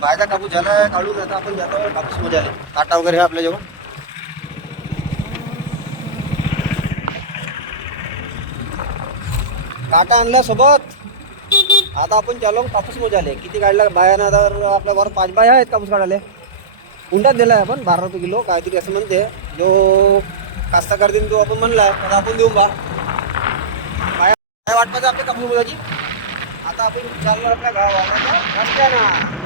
बायचा कापूस झाला काढून आता आपण जातो कापूसमध्ये आले काटा वगैरे आपल्या जेव्हा काटा आणला सोबत आता आपण चालू कापूसमध्ये आले. किती काढला? बायाना तर आपल्या बरोबर पाच बाया आहेत कापूस काढायला. उंडात दिलाय आपण बारा रुपये किलो. काहीतरी असं म्हणते. जो कास्तकार देईन जो आपण म्हणला तर आपण देऊ बा. बाया काय वाटतं आपल्या कापूस मुलाची आता आपण चाललो आपल्या गावाला. रस्त्याना.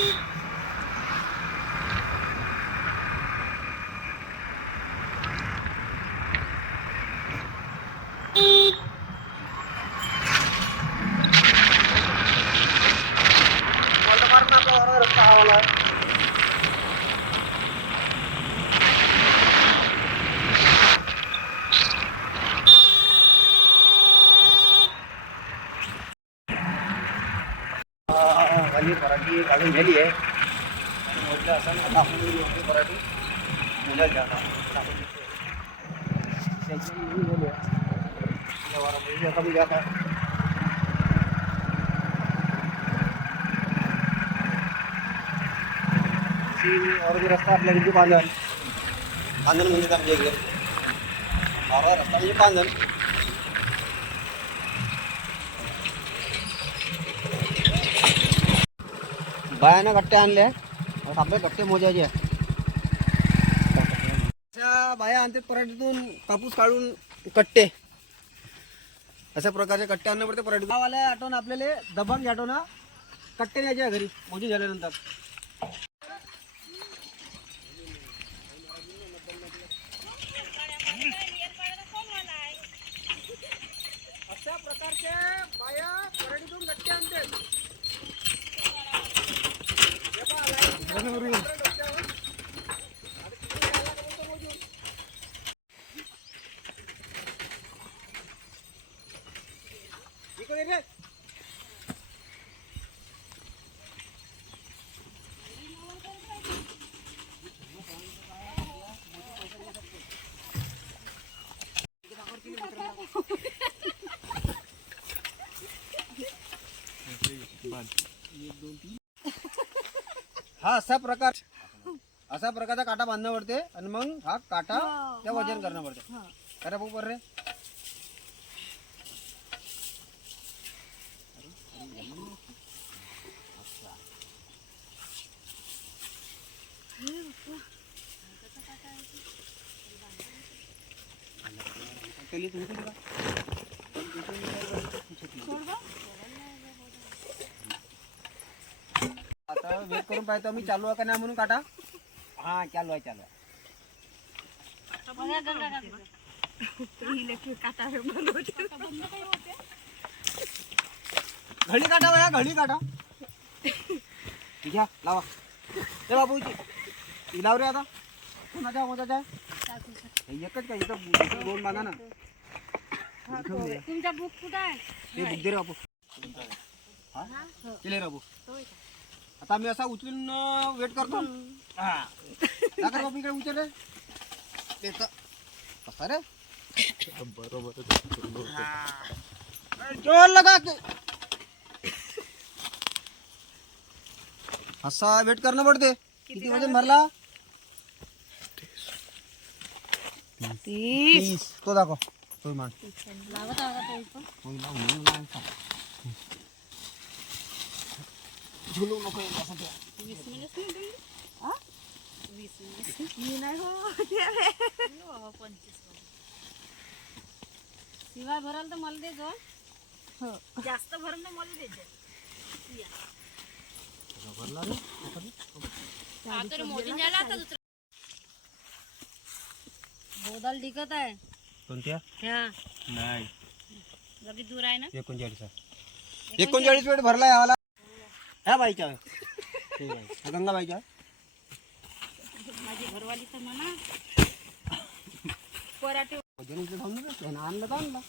ती काढून झाली आहे म्हटलं असं ना टाकून दिली जाता. जात आहे. ती और रस्ता आपल्या इथे बांधण बांधण म्हणजे आमच्या इकडे रस्ता म्हणजे बांधण बायानं कट्टे आणले. आपले कट्टे मोजायचे. अशा बाया आणते पराठीतून कापूस काढून कट्टे. अशा प्रकारचे कट्टे आणणं पडते पराठी गावाला आठवण आपल्याला दबंग आठवण. कट्टे न्यायचे घरी मोजे झाल्यानंतर. अशा प्रकारचे बाया पराठीतून गट्टे आणते इकडे रे. हा असा प्रकार असा प्रकारचा काटा बांधणं पडते आणि मग हा काटा त्या वज़न करणं पडते. करा बघ बरं रे. केली तुम्ही वेट करून पाहतो आम्ही चालू आहे का नाही म्हणून काटा? हा चालू आहे चालू आहे. घडी काटा बया घडी काटा. घ्या लावा. ते बाबूची ही लाव रे आता. कोणाच्या कोणाच्या? एकच काय इथं दोन बांधा ना. तुमचा बुक कुठं आहे? ते बुक दे रे बापू हा? केले रे बापू आता आम्ही असा उचलून वेट करतो हा इकडे उचल रे कसा रे बरोबर ज़ोर लगा के असा वेट करणं पडते किती वज़न भरला तीस तो दाखव तो मान लावत आला तो झुलू नको. वीस मिनिट? वीस मिनिट. मी नाही हो. हो, पंचवीस. शिवाय भराल तर मला दे जो जास्त भरून तर मला देते भरला रे? मोदी बोदल दिखत आहे कोणत्या ह्या नाही लगे दूर आहे ना एकोणचाळीस एकोणचाळीस वेळ भरला यावाला ह्या बाईच्या. ठीक आहे. ह्या गंगाबाईच्या. माझी घरवाली तर म्हणा. पराठे वजन इकडे थांबू नका. त्यानं आणलं तर आणलं.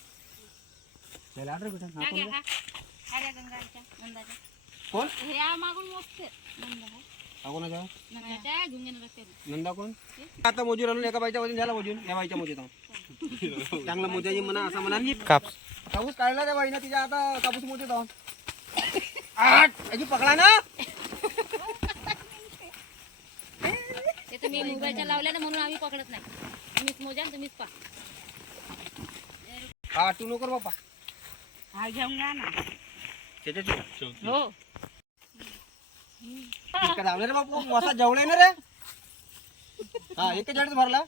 त्याला ऑर्डर भेटेल हा घ्या, आपण हा. हा घ्या गंगाच्या नंदाच्या. कोण? हे आ मागून मोजते. नंदा आहे. हा कोणाचा? नंदाच्या घेऊन घेणार रस्त्याने नंदा कोण? आता मोजून आणून एका बाईच्या वजन झाला मोजून. या बाईच्या मोजीत आहोत. चांगला मोजायची म्हणा असं म्हणा. कापूस काढला त्या बाईनं तिच्या आता कापूस मोजत आहोत. आठ! याची पकडा ना. ते तुम्ही मोबाईलच्या लावल्या ना म्हणून आम्ही पकडत नाही. तुम्हीच मोजा तुम्हीच पा हा तू नको रे बाप्पा. हा घेऊन घ्या ना. त्याच्याची हो. रे बापू मसा जेवलाय ना रे. हा एकच झाडच भरला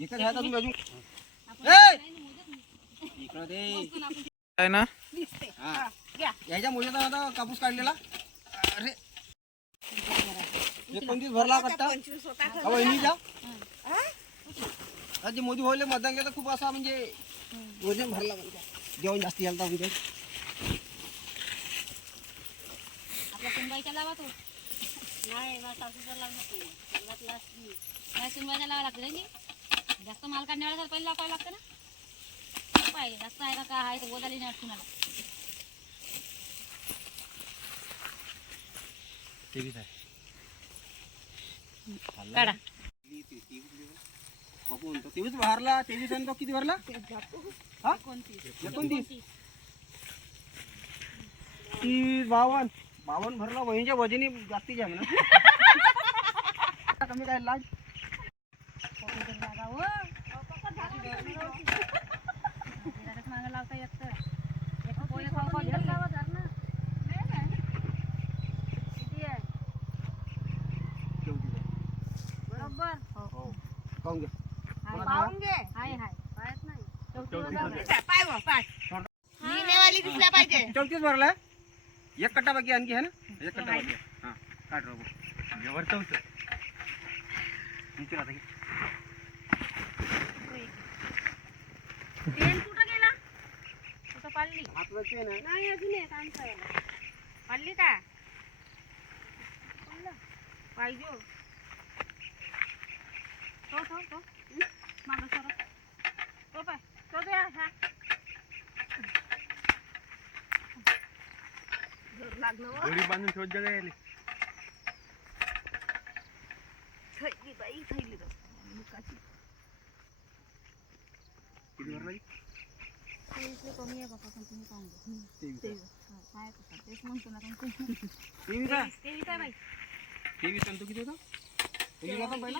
एकच झाड तुम्ही अजून ए! इकडं दे. आहे ना? हा. याच्या मोजाचा आता कापूस काढलेला. अरे. एकोणतीस भरला कट्टा आज जे मोदी होले मतदान केलं खूप असा म्हणजे वजन भरला म्हणजे. जेवण जास्ती म्हणजे आपल्या सुनबाईच्या लावा तो. नाही मला सासूचा लागणार नाही सुनबाईच्या लावा लागते नाही. जास्त माल काढण्याला पहिले लावायला लागतं ना. पाय जास्त आहे का काय आहे तर ओदाली नाही कुणाला. तेवीस आहे. काढा. बापू म्हणतो तेवीस भरला तेवीस आणि तो किती भरला? हा? एकोणतीस. तीस बावन्न. बावन्न भरला वहिनीच्या वजनी जास्तीच आहे म्हणा कमी काय लाज मागं लावता येत एक पोहे खाऊ खाऊ दिलं लावा धरणं. किती आहे? बरोबर हो हो पाहून घे हाय. कोणाला पाहून घे हाय हाय पाहत नाही चौतीस भरला एक कट्टा बाकी आणखी आहे ना एक कट्टा बाकी आहे. हा काढ राहू व्यवहार चौथ आता घे. पेन कुठं गेला कुठं पाडली. नाही अजून एक आमचा याला. पाडली का? पाहिजे हो. तो तो तो हं? मागं सरक. तो पाय तो दे हा. जोर लागलं हो. थैली बाई, थैली बघ. मुकाची. किती भरला तेवीसला कमी आहे बाबा, पण तुम्ही पाहून घ्या. तेवीस. हा, काय करता? तेच म्हणतो ना पण तुम्ही. तेवीस आहे तेवीस आहे बाई. तेवीस आणि तो किती होता तेवीस होता पहिला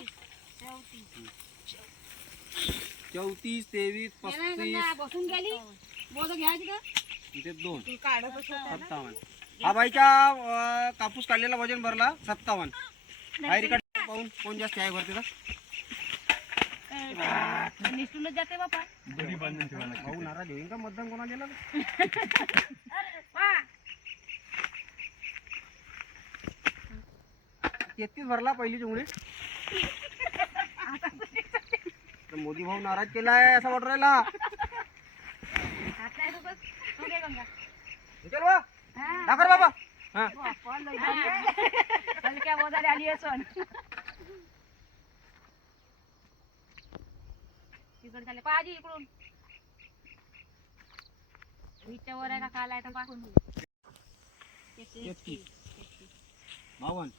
चौतीस तेवीस पस्तीस. बसून गेली. घ्यायची का इथे दोन. सत्तावन्न. हा बाईच्या अं, कापूस काढलेला वजन भरला. सत्तावन्न. पाहून कोण जास्त आहे भरते निष्ठूनच जाते बापा. भाऊ नाराज होईन का मतदान कोणाला दिलं? वा. तेहतीस भरला पहिली चुंगडी तर मोदी भाऊ नाराज केलाय असं वाटू राहिला. हात नाही दुखत. तू घे गंगा. चल बा. हा. बाबा. हा. हलक्या आली आहे सण तिकडे झाले पाहिजे इकडून. वीसच्या वर आहे का खाला आहे का. पा तेहतीस बावन्न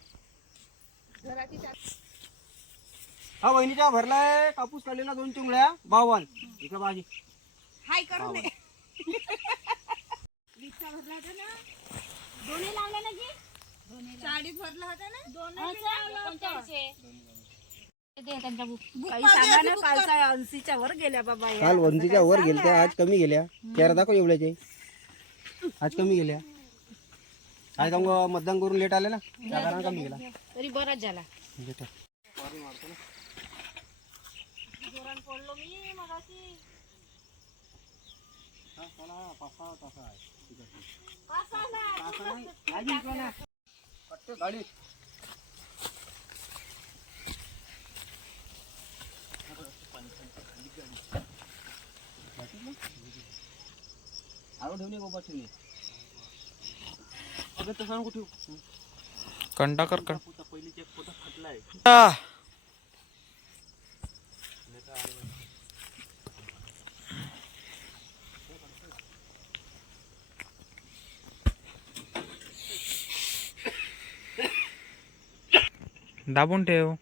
हा वहिनीच्या भरलाय कापूस काढलेला दोन चिंगड्या बावन्न इकडे बाजी. हाय करून भरला होता ना? दोन्ही लावले ना जी? चाळीस भरला होता ना? दोन ऐंशीच्या वर गेल्या बाबा या. काल वंशीच्या वर आज कमी गेल्या. चेहरा दाखव एवढ्याचे. आज कमी गेल्या. आज का मग मतदान करून लेट आले ना. त्या कारणाने कमी गेला. तरी बराच झाला. हा, आहे. ठीक आहे. तास नाही, गाडी इकडे ना. पट्टे गाडी. कंटाकर कर दाबून ठेव.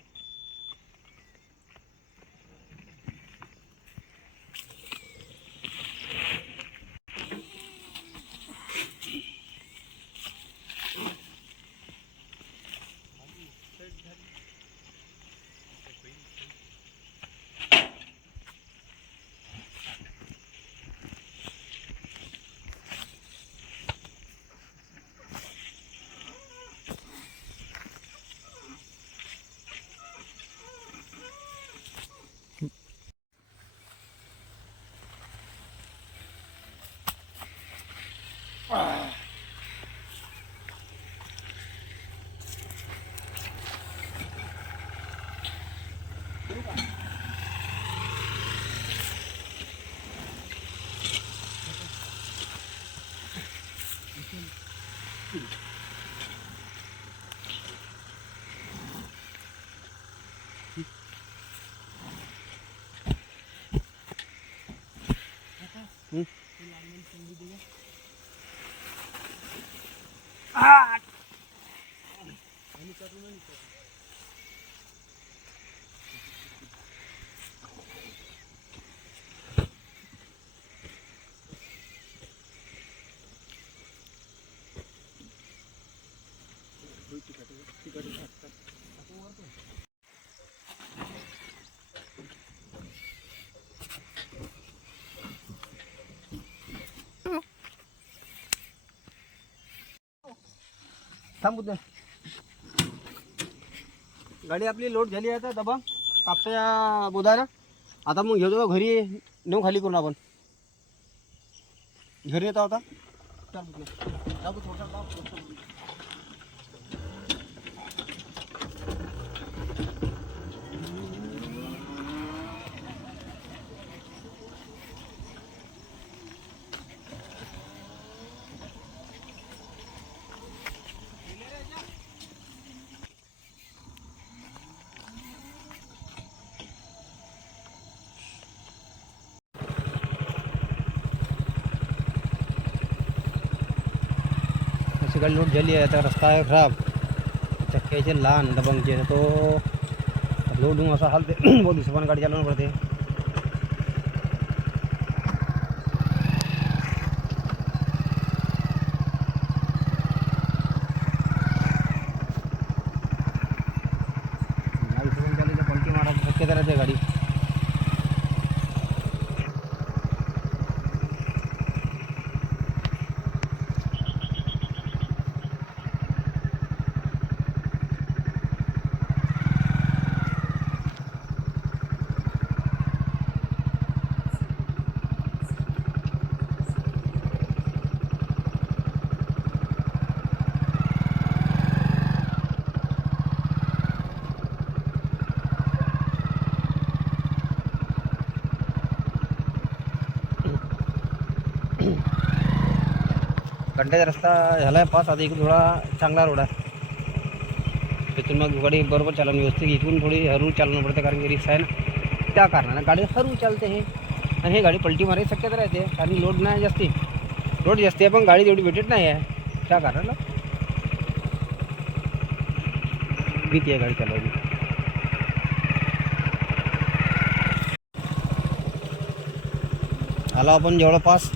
આ थांबू द्या गाडी आपली लोड झाली आहे आता दबा कापसाच्या बोधाला आता मग घेतो घरी? नेऊ खाली करून आपण. घरी येतो आता. चाल बुद्ध. दाबू थोडं, दाबू, थोडं. अशी गाडी लोड झाली आहे आता रस्ता आहे खराब चक्क्याचे लहान दबंगचे तो लोड होऊन असा हाल ते बहुत हिशोबाने गाडी चालवणं पडते या हिशोबाने चालली तर पलटी मारायची शक्यता राहते गाडी खड्ड्याचा रस्ता झाला आहे पास आता इकडे थोडा चांगला रोड आहे. तिथून मग गाडी बरोबर चालवून व्यवस्थित इथून थोडी हरू चालवणं पडते कारण की रिक्स आहे ना. त्या कारणानं गाडी हरू चालते हे. आणि हे गाडी पलटी मारायची शक्यता राहते कारण लोड नाही जास्ती. रोड जास्ती आहे पण गाडी तेवढी भेटत नाही आहे. त्या कारणानं भीती आहे गाडी चालवायची. आला आपण जवळपास.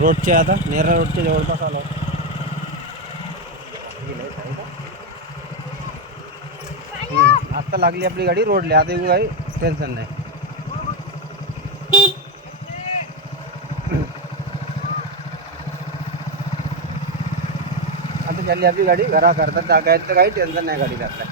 रोडचे आता नेरा रोडच्या जवळपास आलो. आत्ता आता लागली आपली गाडी रोडला आता येऊ काही टेन्शन नाही. आता चालली आपली गाडी घरा करतात जागा आहेत तर काही टेन्शन नाही गाडी आता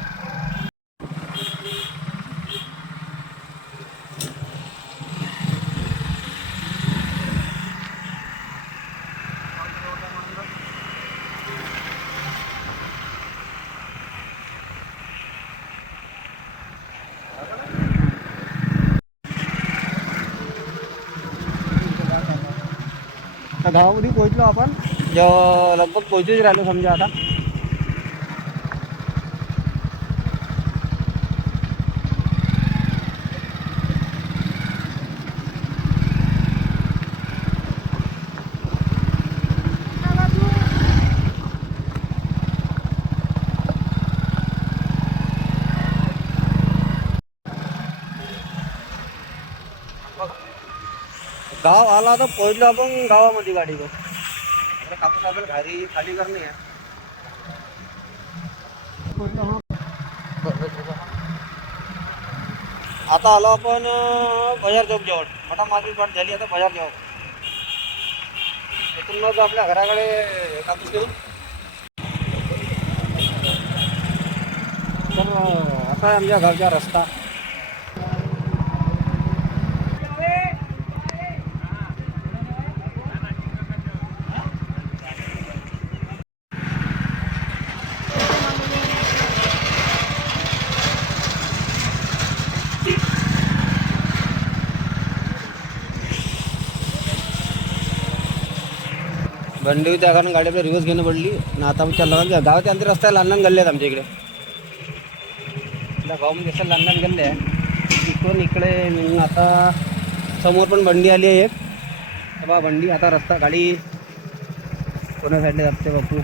गावामध्ये पोहोचलो आपण. जेव्हा लगभग पोहोचूच राहिलो समजा आता. तर पोहोचलो आपण गावामध्ये गाडी बस आता कापूस आपल्याला घरी खाली करणे आता आलो आपण बजार चौक जवळ. मोठा मागील पाठ झाली आता बजार जवळ. इथून मग आपल्या घराकडे कापूस घेऊन. तर आहे आमच्या गावचा रस्ता. बंडी त्या कारण गाडी आपल्या रिव्हर्स घेणं पडली. ना आता आमच्या लहान गावाच्या अंतर रस्ता लहान लहान गल्ले आहेत आमच्या इकडे. आपल्या गावामध्ये असं लहान लहान गल्ले आहे इकडून इकडे आता समोर पण बंडी आली आहे एक. हे बंडी आता रस्ता गाडी. कोणा साईडला जाते बापू?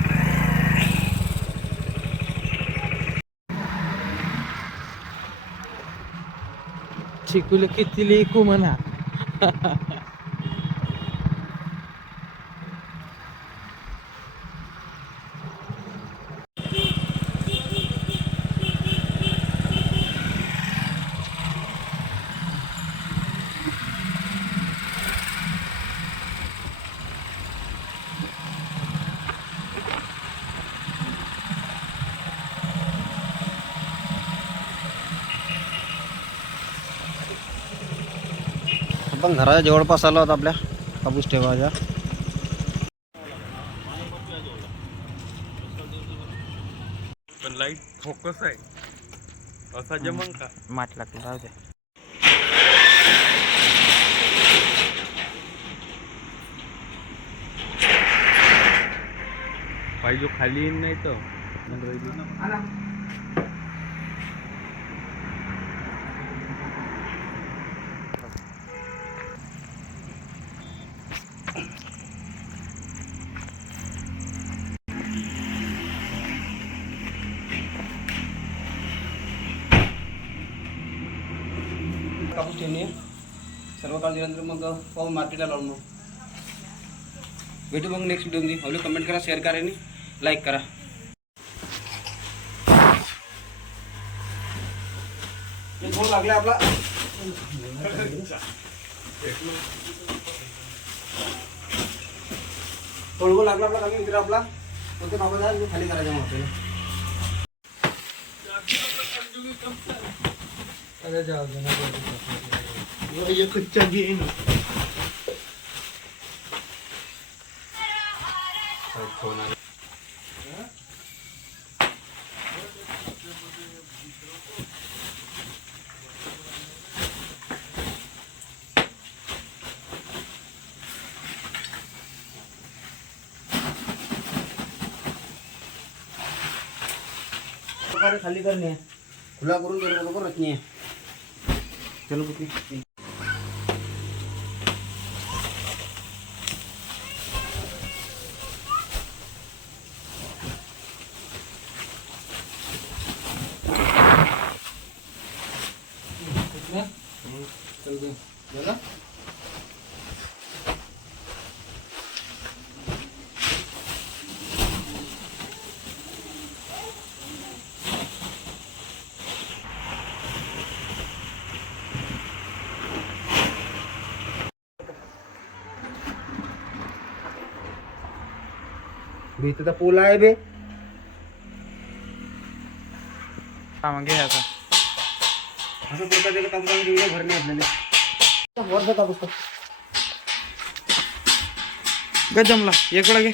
चिकुल किती लिकू म्हणा. आपण घराच्या जवळपास आलो आहोत आपल्या कापूस ठेवायच्या पण लाइट फोकस आहे. असा जमन का? माठ लागलं राहू दे. पाहिजे खाली येईन नाही तर. सर्व मग पाहू मार्केटला लावून मग. भेटू मग नेक्स्ट व्हिडिओमध्ये आवडली कमेंट करा शेअर करा आणि लाईक करा. फोन लागला आपला. तोडगो लागला आपला कमी मित्र आपला? कोणते बाबा झाला खाली करायचा मग आपल्याला प्रकारे खाली करणे आहे. खुला करून गेलं बरोबर रचनी आहे चलो कुठली झालं भीतीचा पूल आहे बे. हा मग घे आता. असं प्रकार त्याला कापूस व्हिडिओ भरणे आपल्याला. वर्ष कापूस ग जमला इकडं घे.